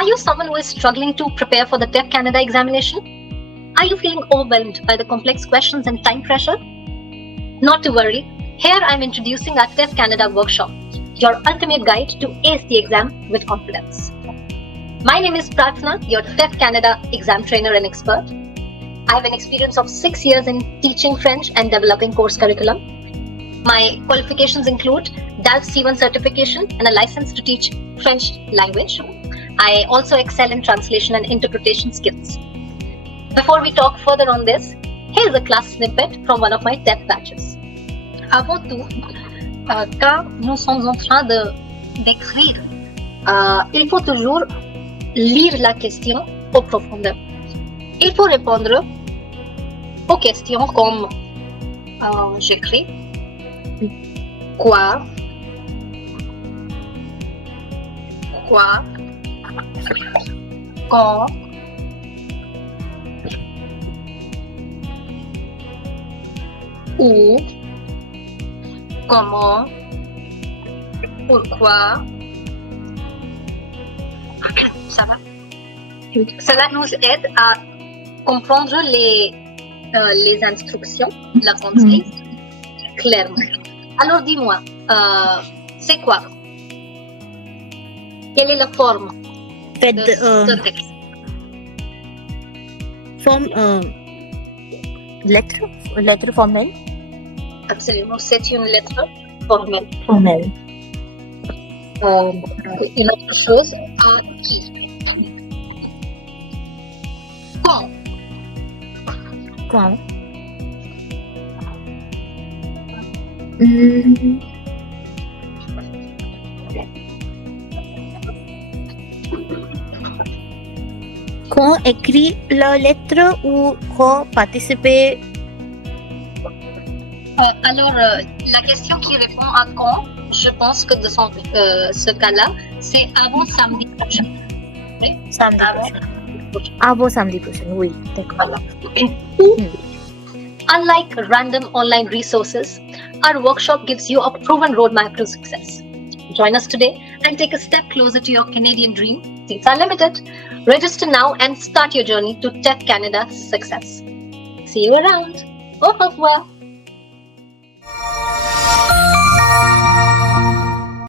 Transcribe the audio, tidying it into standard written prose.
Are you someone who is struggling to prepare for the TEF Canada examination? Are you feeling overwhelmed by the complex questions and time pressure? Not to worry, here I'm introducing our TEF Canada workshop, your ultimate guide to ace the exam with confidence. My name is Pratna, your TEF Canada exam trainer and expert. I have an experience of 6 years in teaching French and developing course curriculum. My qualifications include DALF C1 certification and a license to teach French language. I also excel in translation and interpretation skills. Before we talk further on this, here's a class snippet from one of my TEF batches. Avant tout, quand nous sommes en train d'écrire, il faut toujours lire la question au profondeur. Il faut répondre aux questions comme j'écris, quoi, quand, où, comment, pourquoi. Ça va? Cela nous aide à comprendre les instructions, la conseil, clairement. Alors dis-moi, c'est quoi? Quelle est la forme de ce texte? Forme lettre formelle. Absolument, c'est une lettre formelle. Une autre chose, qui? Quand Quand écrit la lettre ou quand participer? Alors, la question qui répond à quand, je pense que dans ce cas-là, c'est avant samedi prochain. Oui? Avant samedi prochain, oui, d'accord. Unlike random online resources, our workshop gives you a proven roadmap to success. Join us today and take a step closer to your Canadian dream. Seats are limited. Register now and start your journey to TEF Canada success. See you around. Au revoir.